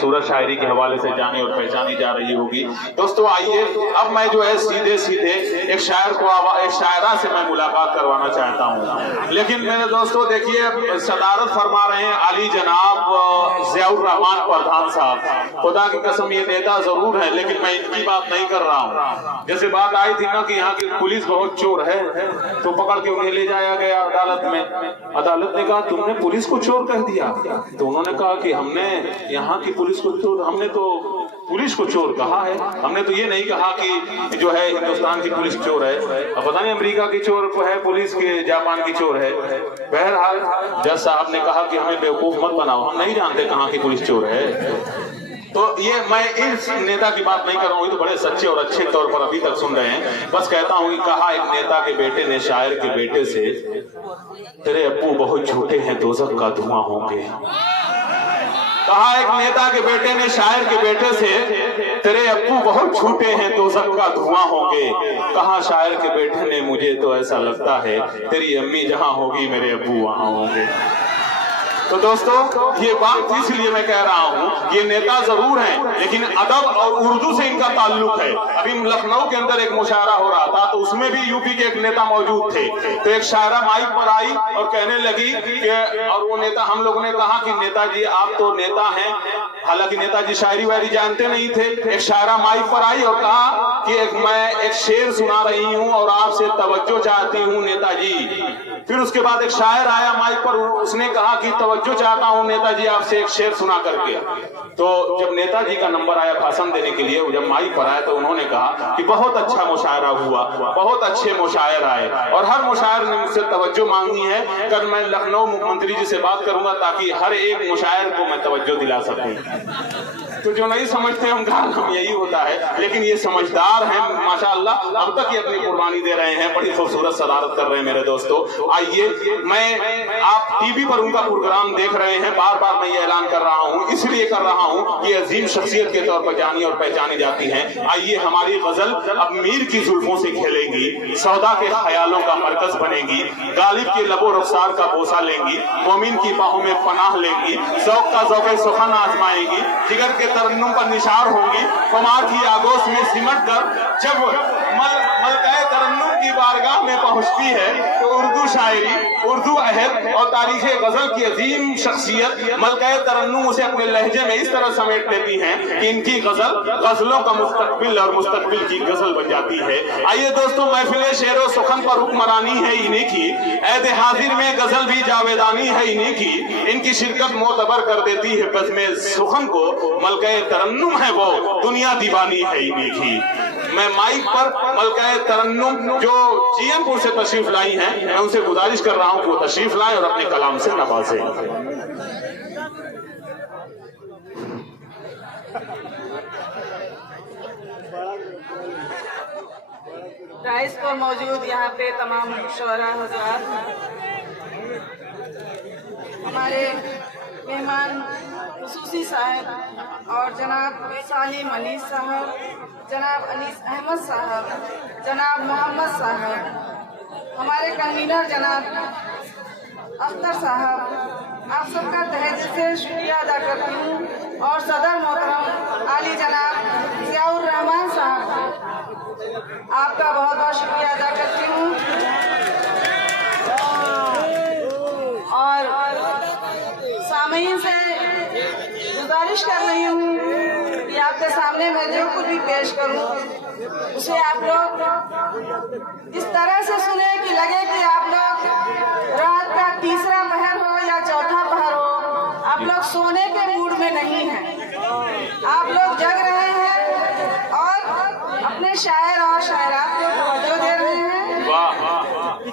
खूबसूरत शायरी के हवाले से जानी और पहचानी जा रही होगी। दोस्तों आइए अब मैं जो है सीधे सीधे एक शायर को एक शायरा से मैं मुलाकात करवाना चाहता हूँ। लेकिन मेरे दोस्तों देखिए सदारत फरमा रहे हैं आली जनाब ज़ियाउर रहमान प्रधान साहब। खुदा की कसम ये नेता जरूर है लेकिन मैं इनकी बात नहीं कर रहा हूँ। जैसे बात आई थी ना कि यहाँ की पुलिस बहुत चोर है तो पकड़ के उन्हें ले जाया गया अदालत में। अदालत ने कहा तुमने पुलिस को चोर कह दिया, तो उन्होंने कहा कि हमने यहाँ की पुलिस को चोर, हमने तो पुलिस को चोर कहा है, हमने तो ये नहीं कहा कि जो है हिंदुस्तान की पुलिस चोर है। अब पता नहीं अमेरिका की चोर को है पुलिस के, जापान की चोर है। बहरहाल जज साहब ने कहा कि हमें बेवकूफ मत बनाओ, हम नहीं जानते कहाँ की पुलिस चोर है। तो ये मैं इस नेता की बात नहीं कर रहा हूँ, तो बड़े सच्चे और अच्छे तौर पर अभी तक सुन रहे हैं। बस कहता हूँ कि कहा एक नेता के बेटे ने शायर के बेटे से, तेरे अप्पू बहुत झूठे हैं दोज़ख का धुआं होंगे। कहा एक नेता के बेटे ने शायर के बेटे से, तेरे अप्पू बहुत झूठे हैं दोज़ख का धुआं होंगे। कहा शायर के बेटे ने, मुझे तो ऐसा लगता है तेरी अम्मी जहां होगी मेरे अब्बू वहां होंगे। तो दोस्तों ये बात इसलिए मैं कह रहा हूँ, ये नेता जरूर हैं लेकिन अदब और उर्दू से इनका ताल्लुक है। अभी लखनऊ के अंदर एक मुशायरा हो रहा था तो उसमें भी यूपी के एक नेता मौजूद थे। तो एक शायरा माइक पर आई और कहने लगी कि, और वो नेता, हम लोगों ने कहा कि नेताजी आप तो नेता हैं, हालांकि नेताजी शायरी वायरी जानते नहीं थे। एक शायरा माइक पर आई और कहा कि मैं एक शेर सुना रही हूँ और आपसे तवज्जो चाहती हूँ नेताजी। फिर उसके बाद एक शायर आया माइक पर, उसने कहा कि तवज्जो चाहता हूँ नेताजी आपसे एक शेर सुना करके। तो जब नेताजी का नंबर आया भाषण देने के लिए, जब माइक पर आया तो उन्होंने कहा कि बहुत अच्छा मुशायरा हुआ, बहुत अच्छे मुशायर आए और हर मुशायर ने मुझसे तवज्जो मांगी है। कल मैं लखनऊ मुख्यमंत्री जी से बात करूंगा ताकि हर एक मुशायर को मैं तवज्जो दिला सकूं। तो जो नहीं समझते उनका नाम यही होता है, लेकिन ये समझदार हैं माशाअल्लाह, अब तक ये अपनी कुर्बानी दे रहे हैं, बड़ी खूबसूरत सदारत कर रहे हैं मेरे दोस्तों। आइए मैं आप टीवी पर उनका प्रोग्राम देख रहे हैं, बार बार मैं ये ऐलान कर रहा हूँ, इसलिए कर रहा हूँ कि अजीम शख्सियत के तौर पर जानी और पहचानी जाती हैं। आइए हमारी गजल अब मीर की जुल्फों से खेलेंगी, सौदा के ख्यालों का मरकज बनेगी, गालिब के लबो रफ्सार का बोसा लेंगी, मोमिन की बाहों में पनाह लेंगी, ज़ौक़ का ज़ौक़ सुख़न आजमाएंगी, जिगर के तरन्नुम पर निशार होंगी, खुमार की आगोश में सिमट कर जब मलकाए तरन्नुम की बारगाह में पहुंचती है तो उर्दू शायरी, उर्दू अहद और तारीख गजल की अजीम शख्सियत मलकाए तरन्नुम उसे अपने लहजे में इस तरह समेट लेती हैं कि इनकी गजल गजलों का मुस्तकबिल और मुस्तकबिल की गजल बन जाती है। आइए दोस्तों महफिले शेरो सुखन पर हुक्मरानी है इन्हीं की, ऐदे हाजिर में गजल भी जावेदानी है इन्हीं की, इनकी शिरकत मोतबर कर देती है बज़्म सुखन को, मलकाए तरन्नुम है वो दुनिया दीवानी है इन्हीं की। मैं माइक पर मलकाए तरन्नुम जो जीएमपुर से तशरीफ लाई हैं, मैं उनसे गुजारिश कर रहा हूं कि वो तशरीफ लाएं और अपने कलाम से नवाजें। राइस पर मौजूद यहाँ पे तमाम शोरा हज़रात, हमारे मेहमान खुसूसी साहब और जनाब सालिम अली साहब, जनाब अनीस अहमद साहब, जनाब मोहम्मद साहब, हमारे कन्वीनर जनाब अख्तर साहब, आप सबका तहे दिल से शुक्रिया अदा करती हूँ और सदर मोहतरम आली जनाब ज़ियाउर रहमान साहब, आपका बहुत बहुत शुक्रिया अदा करती हूँ और सामीन से गुजारिश कर रही हूँ कि आपके सामने मैं जो कुछ भी पेश करूँ उसे आप लोग इस तरह से सुने कि लगे कि आप लोग रात का तीसरा पहर हो या चौथा पहर हो, आप लोग सोने के मूड में नहीं हैं, आप लोग जग रहे हैं और अपने शायर और शायरात को तवज्जो दे रहे हैं।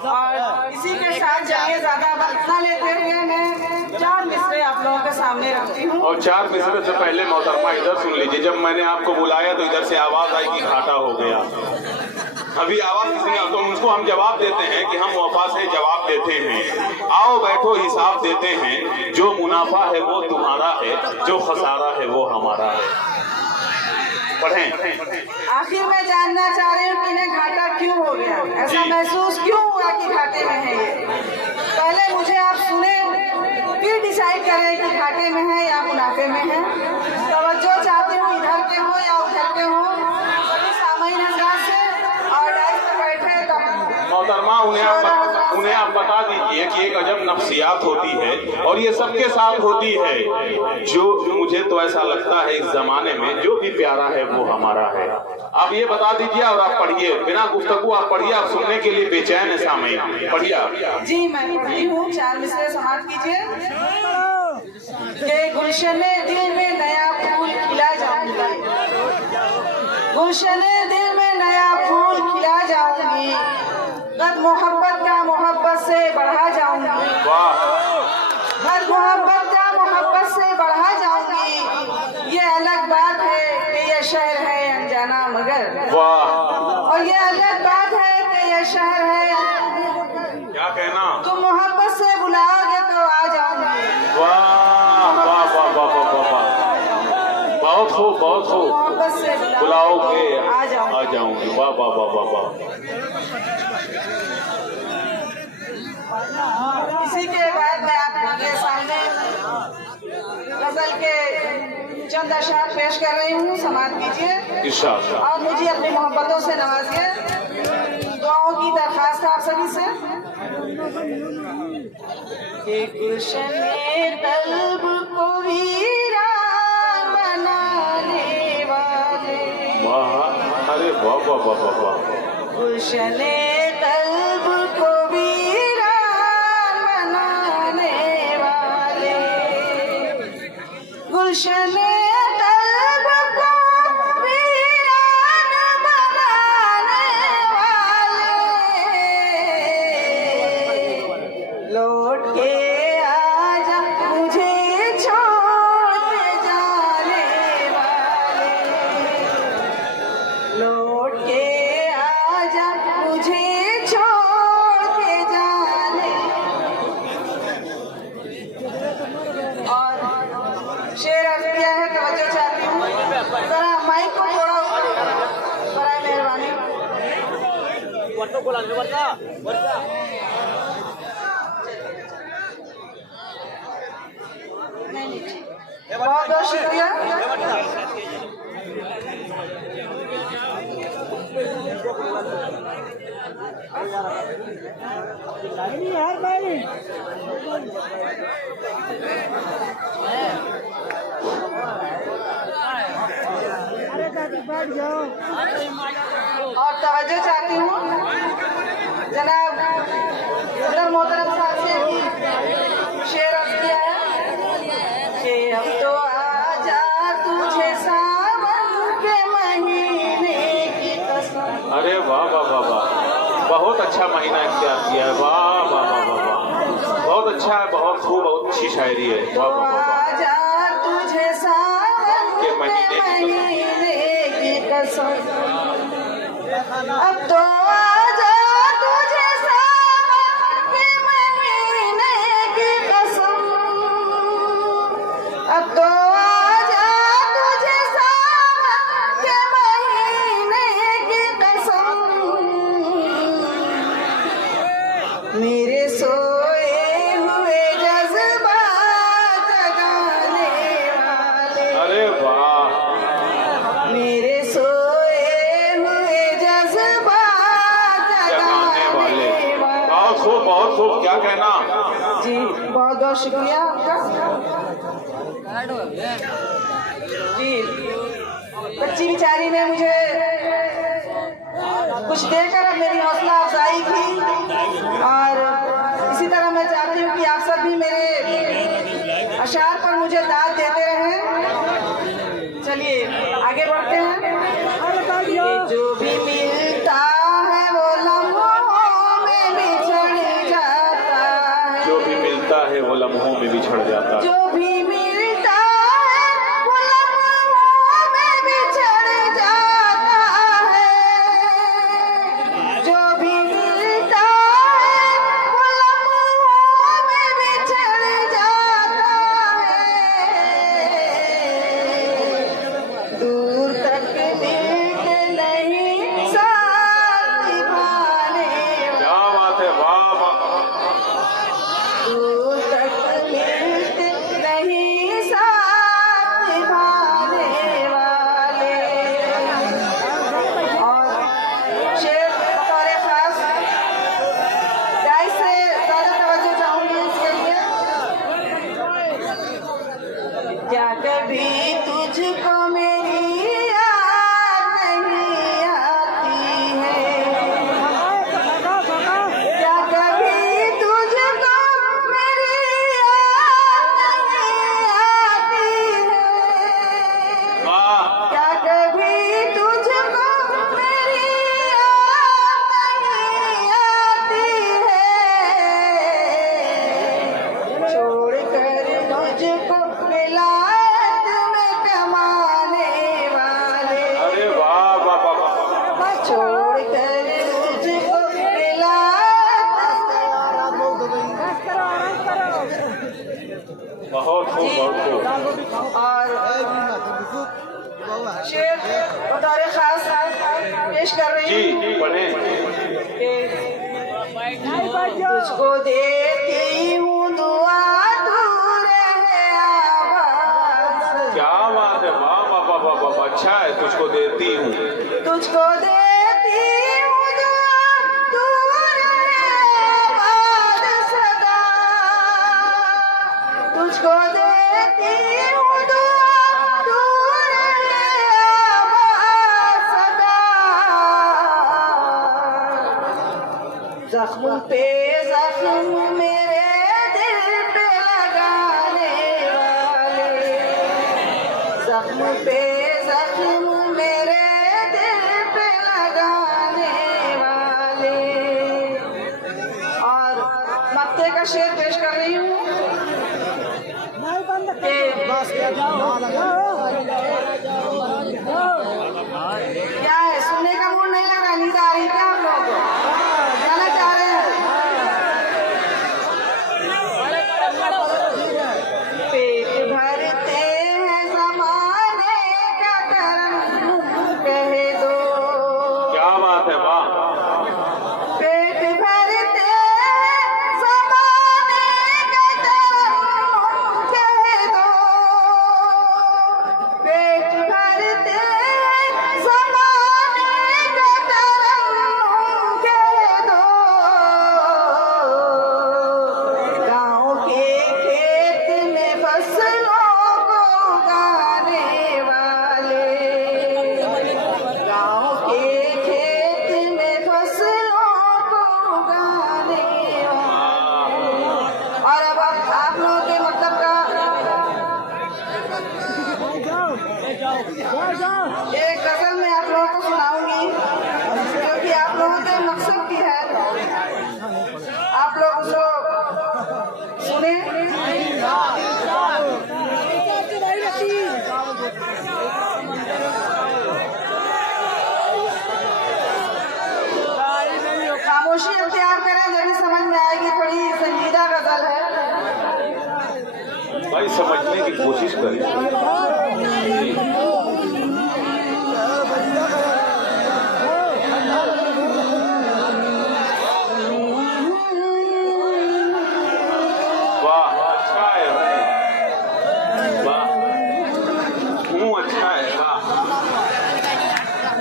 और इसी के साथ जाइए ज्यादा वक्त न लेते हुए मैं 4 मिसरे आप लोगों के सामने रखती हूँ। और 4 मिसरे से पहले मोहतरमा इधर सुन लीजिए, जब मैंने आपको बुलाया तो इधर से आवाज आई कि घाटा हो गया। अभी आवाज किसने, तो उसको हम जवाब देते हैं कि हम वफा से जवाब देते हैं, आओ बैठो हिसाब देते हैं, जो मुनाफा है वो तुम्हारा है, जो खसारा है वो हमारा है। पढ़ें। आखिर मैं जानना चाह रही हूँ कि इन्हें घाटा क्यों हो गया, ऐसा महसूस क्यों हुआ कि घाटे में है ये। पहले मुझे आप सुने फिर डिसाइड करें कि घाटे में है या मुनाफे में है। बता दीजिए कि एक अजब नफ्सियात होती है और ये सबके साथ होती है, जो मुझे तो ऐसा लगता है इस जमाने में जो भी प्यारा है वो हमारा है। आप ये बता दीजिए और आप पढ़िए, बिना गुफ्तगू आप पढ़िए, आप सुनने के लिए बेचैन है सामईन, पढ़िए आप। जी मैं पढ़ती हूँ, 4 मिसरे समाप्त कीजिए। कि गुलशने दिल में नया फूल खिला जाऊंगी, गुलशने दिल में नया फूल खिला जाऊंगी, कद मोहब्बत का मोहब्बत से बढ़ा जाऊंगी, कद मोहब्बत का मोहब्बत से बढ़ा जाऊंगी। ये अलग बात है कि ये शहर है अनजाना मगर, और ये अलग बात है कि ये शहर है, क्या कहना, तुम मोहब्बत से बुलाओगे तो आ जाऊंगी। वाह वाह वाह वाह वाह वाह, बहुत खूब बहुत खूब, मोहब्बत से बुलाओगे आ आ जाऊंगी, वाह वाह वाह वाह वाह। इसी के बाद मैं आपके सामने गजल के चंद अशआर पेश कर रही हूँ, समाप्त कीजिए इरशाद। और मुझे अपनी मोहब्बतों से नवाजिए। दुआओं की दरखास्त आप सभी से। कि गुलशने कल्ब को वीरान बनाने वाले, अरे वाह वाह वाह वाह वाह, गुलशने कल्ब को वीरान बनाने वाले, गुलशने कल्ब को वीरान बनाने वाले, लौट के आजा मुझे छोड़ के जाने वाले, लौट के आजा मुझे छोड़ के जाने। और शेर अर्ज किया है, तवज्जो चाहती हूँ, जरा माइक को थोड़ा बड़ा मेहरबानी। बहुत बहुत शुक्रिया। और तवज्जो चाहती हूँ जनाब सदर मोहतरम साहब से कि शेर अर्ज किया है कि अब तो आजा तुझे सावन के महीने की कसम। अरे वाह वाह वाह वाह, बहुत अच्छा महीना इख्तियार किया है, वाह वाह वाह वाह वाह, बहुत अच्छा है, बहुत खूब, बहुत अच्छी शायरी है, वाह वाह वाह वाह। आजा तुझे सावन के महीने की कसम, अब तो आजा तुझे सावन के महीने की कसम, अब तो आजा तुझे सावन के महीने की कसम, मेरे सोए हुए जज्बात जगाने वाले, अरे वाह, मेरे सोए हुए जज्बात जगाने वाले, बहुत खूब बहुत खूब, क्या कहना। जी बहुत बहुत शुक्रिया आपका। जी बच्ची बेचारी ने मुझे कुछ देकर अब मेरी हौसला अफजाई की, और इसी तरह मैं चाहती हूँ कि आप सब भी मेरे अशार पर मुझे दाद देते रहें। चलिए आगे बढ़ते हैं। जो भी मिलता है वो लम्हों में बिछड़ जाता है, जो भी मिलता है वो लम्हों में बिछड़ जाता है, जो भी मिलता है वो लम्हों में बिछड़ जाता है, जो भी मिलता है वो लम्हों कभी तुझको मेरी याद नहीं आती है, क्या कभी तुझको मेरी याद नहीं आती है, वाह क्या कभी तुझको मेरी याद नहीं आती है, छोड़कर मुझको विलायत में कमाने वाले, अरे वाह वाह वाह वाह। छोड़कर मुझको विलायत बहुत खूब बहुत खूब। और शेर बतौर खास पेश कर रही जी हूँ पढ़े। कि तुझको देती हूँ दुआ तू रहे आबाद, क्या बात है, वाह वाह वाह वाह वाह। अच्छा है, तुझको देती हूँ। तुझको देती हूँ दुआ तू रहे आबाद सदा, तुझको देती हूँ दुआ तू रहे आबाद सदा, जख्म पे जख्म मेरे दिल पे लगाने वाले, जख्म पे जख्म मेरे दिल पे लगाने वाले। और मक्ते का शेर पेश कर रही हूँ कि क्या है, सुनने का मूड नहीं लग रहा, नींद आ रही क्या आप लोगों को, जाना चाह रहे हैं? पेट भरते हैं जमाने का करम कह दो, क्या बात है, वाह। पेट भरते जमाने का करम कह दो, पेट भरते जमाने का करम कह दो, गाँव के खेत में फसलों को उगाने वाले, गाँव के खेत में फसलों को उगाने वाले। और अब आप लोगों के मतलब का एक गजल मैं आप लोगों को सुनाऊंगी, जो कि आप लोगों के मकसद की है, आप लोग उसको सुने। खामोशी अख्तियार करें, जब समझ में आएगी, थोड़ी संजीदा गजल है। भाई समझने की कोशिश करें। वाह अच्छा है, वाह अच्छा है, वाह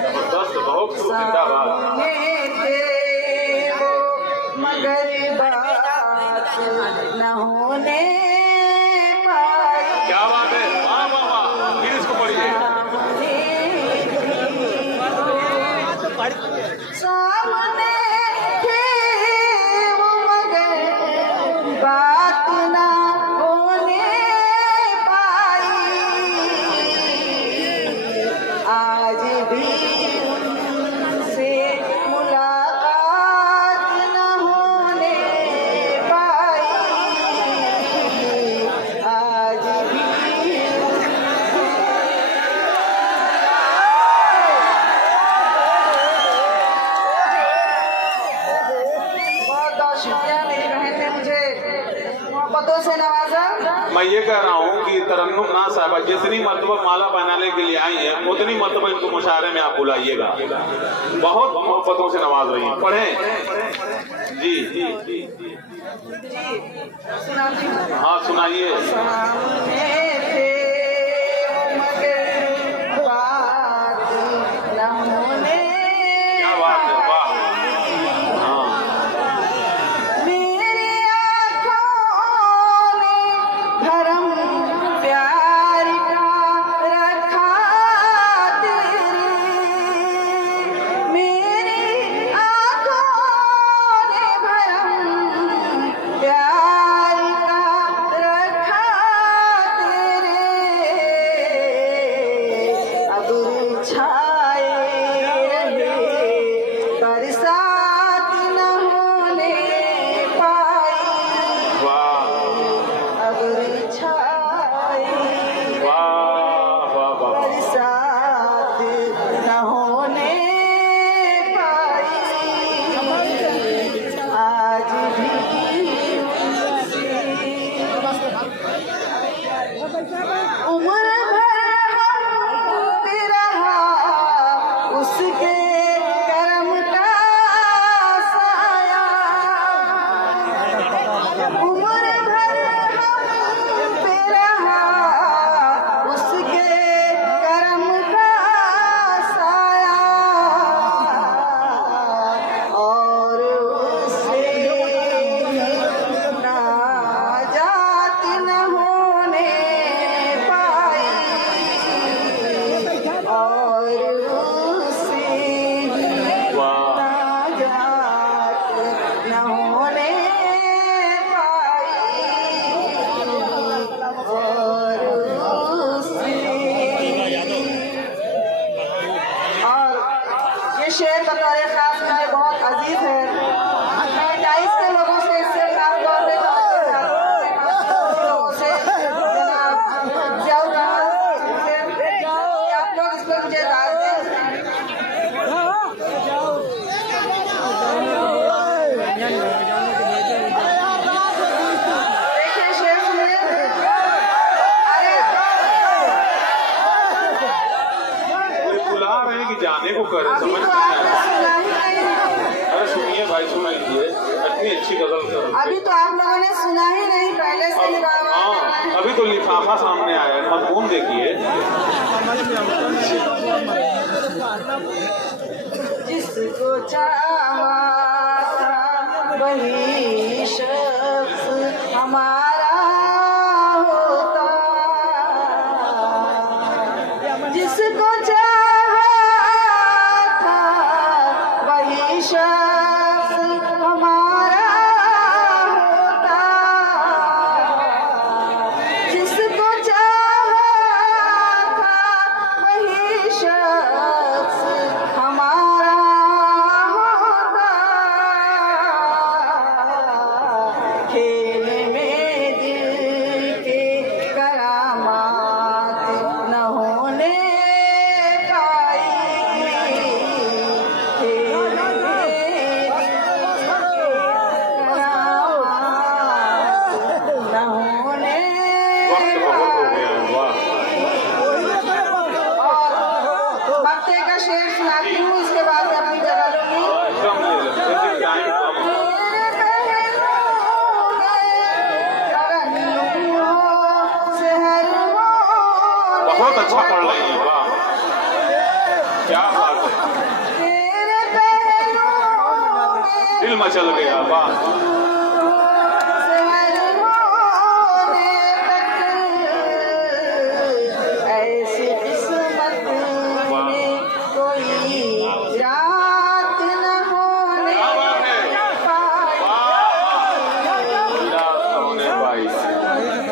जबरदस्त, बहुत खूब, जिंदाबाद। मगर बात न होने पाई, क्या बात है, वाह वाह वाह। फिर इसको पढ़िए। सामने थे वो मगर बात न होने पाई, आज भी उनसे मुलाकात न होने पाई, आज भी बहुत शुक्रिया, मेरी बहन ने मुझे मोहब्बतों से नवाजा। मैं ये कह रहा हूँ कि तरन्नुम ना साहबा जितनी मरतबा माला पहनाने के लिए आई है, उतनी मरतबा इनको मुशायरे में आप बुलाइएगा। बहुत मोहब्बतों से नवाज रही हैं। पढ़ें जी जी सुनाती हूँ। हाँ सुनाइए। सामने थे वो मगर बात न होने क्या बात है, वाह। हाँ मेरी आँखों ने धर्म प्यार शेर बतौर खास मुझे बहुत अजीज है। मैं 28 के लोगों से इससे खास तौर पे लोगों से जनाब जियाउर रहमान से आप लोग इस पर मुझे दाद दें। देखिए शेर सुनिए। बुला रहे हैं कि जाने को कर अभी समझ तो नहीं आ आपने रहा। सुना ही नहीं। अरे सुनिए भाई, सुनाइए, इतनी अच्छी गजल कर अभी तो आप लोगों ने सुना ही नहीं, पहले से ही बाबा। हाँ, अभी तो लिफाफा सामने आया है, मजमून देखिए। जिसको चाहा था वही शख्स हमारा होता, जिसको चाहा था वही शख्स हमारा होता, जिसको चाहा था वही शख्स हमारा होता। खेल में दिल के करामात न होने पाई, खेल में दिल के करामात न होने वक्त बहुत हो गया है, वाह। और मक्ते का शेर सुनाती हूँ, इसके बाद मैं अपनी जगह लूंगी। एकदम ले लेते हैं, टाइम कम है। बहुत अच्छा पढ़ रही है, वाह, क्या बात है, दिल मचल गया, वाह। ऐसी किस्मत में कोई रात न होने क्या बात है, पाई। भाई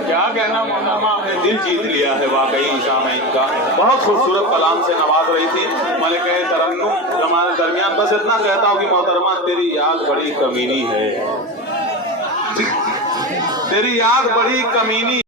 क्या कहना, मोहम्मा आपने दिल जीत लिया है वाकई। सामईन का बहुत खूबसूरत कलाम से नवाज रही थी मलिका तरन्नुम हमारे दरमियान। बस इतना कहता हूँ कि मोहतरमा तेरी याद बड़ी कमीनी है, तेरी याद बड़ी कमीनी